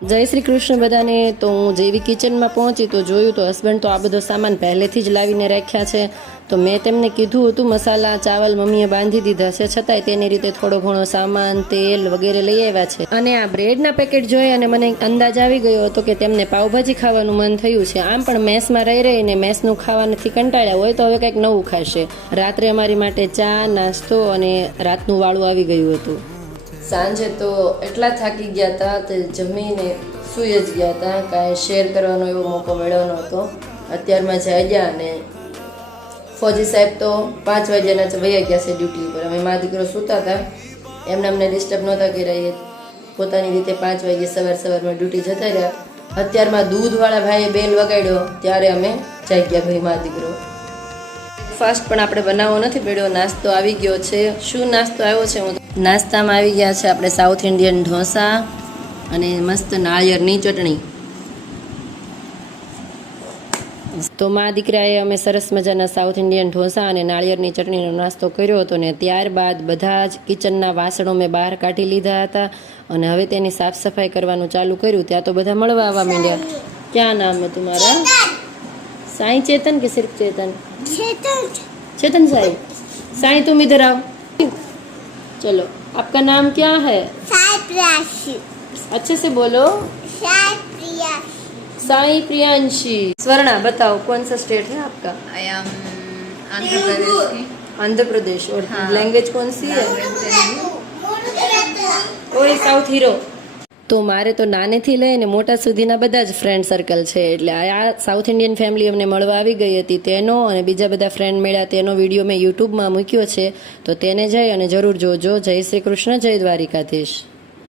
જય શ્રી કૃષ્ણ બધાને। તો હું જેવી કિચનમાં પહોંચી તો જોયું તો હસબન્ડ તો આ બધો સામાન પહેલેથી જ લાવીને રાખ્યા છે। તો મેં તેમને કીધું હતું મસાલા ચાવલ મમ્મીએ બાંધી દીધા છે, છતાંય તેની રીતે થોડો ઘણો સામાન તેલ વગેરે લઈ આવ્યા છે। અને આ બ્રેડના પેકેટ જોઈ અને મને અંદાજ આવી ગયો હતો કે તેમને પાવભાજી ખાવાનું મન થયું છે। આમ પણ મેસમાં રહી રહીને મેસનું ખાવાથી કંટાળ્યા હોય તો હવે કંઈક નવું ખાશે। રાત્રે અમારી માટે ચા નાસ્તો અને રાતનું વાળું આવી ગયું હતું। સાંજે તો એટલા થાકી ગયા હતા તે જમીને સૂઈ જ ગયા હતા, કાંઈ શેર કરવાનો એવો મોકો મળ્યો નહોતો। અત્યારમાં જાગ્યા અને ફોજી સાહેબ તો 5 વાગ્યાના વયા ગયા છે ડ્યુટી પર। અમે મા દીકરો સૂતા હતા, એમને અમને ડિસ્ટર્બ નહોતા કર્યા, પોતાની રીતે 5 વાગે સવારમાં ડ્યુટી જતા રહ્યા। અત્યારમાં દૂધવાળા ભાઈએ બેલ વગાડ્યો ત્યારે અમે જાગ્યા ભાઈ મા દીકરો। ફાસ્ટ પણ આપણે બનાવવો નથી પડ્યો, નાસ્તો આવી ગયો છે। શું નાસ્તો આવ્યો છે? નાસ્તામાં આવી ગયા છે આપણે સાઉથ ઇન્ડિયન ઢોસા અને મસ્ત નાળિયેરની ચટણી। તો મા દીકરાએ અમે સરસ મજાના સાઉથ ઇન્ડિયન ઢોસા અને નાળિયેરની ચટણીનો નાસ્તો કર્યો હતો ને ત્યારબાદ બધા જ કિચનના વાસણો મેં બહાર કાઢી લીધા હતા અને હવે તેની સાફ સફાઈ કરવાનું ચાલુ કર્યું। ત્યાં તો બધા મળવા આવવા માંડ્યા। ક્યાં નામ है तुम्हारा? साईं चेतन कि सिर्फ चेतन? चेतन साईं। साईं तुम इधर आओ, चलो। आपका नाम क्या है? साई प्रियांशी। अच्छे से बोलो। साई प्रियांशी। साई प्रियांशी। स्वर्णा बताओ कौन सा स्टेट है आपका? आई एम आंध्र प्रदेश की। आंध्र प्रदेश। और हाँ। लैंग्वेज कौन सी है? तेलुगु। ओए साउथ हीरो। તો મારે તો નાનેથી લઈને મોટા સુધીના બધા જ ફ્રેન્ડ સર્કલ છે, એટલે આ સાઉથ ઇન્ડિયન ફેમિલી અમને મળવા આવી ગઈ હતી તેનો અને બીજા બધા ફ્રેન્ડ મળ્યા તેનો વિડીયો મેં યુટ્યુબમાં મૂક્યો છે, તો તેને જઈ અને જરૂર જોજો। જય શ્રી કૃષ્ણ, જય દ્વારિકાધીશ।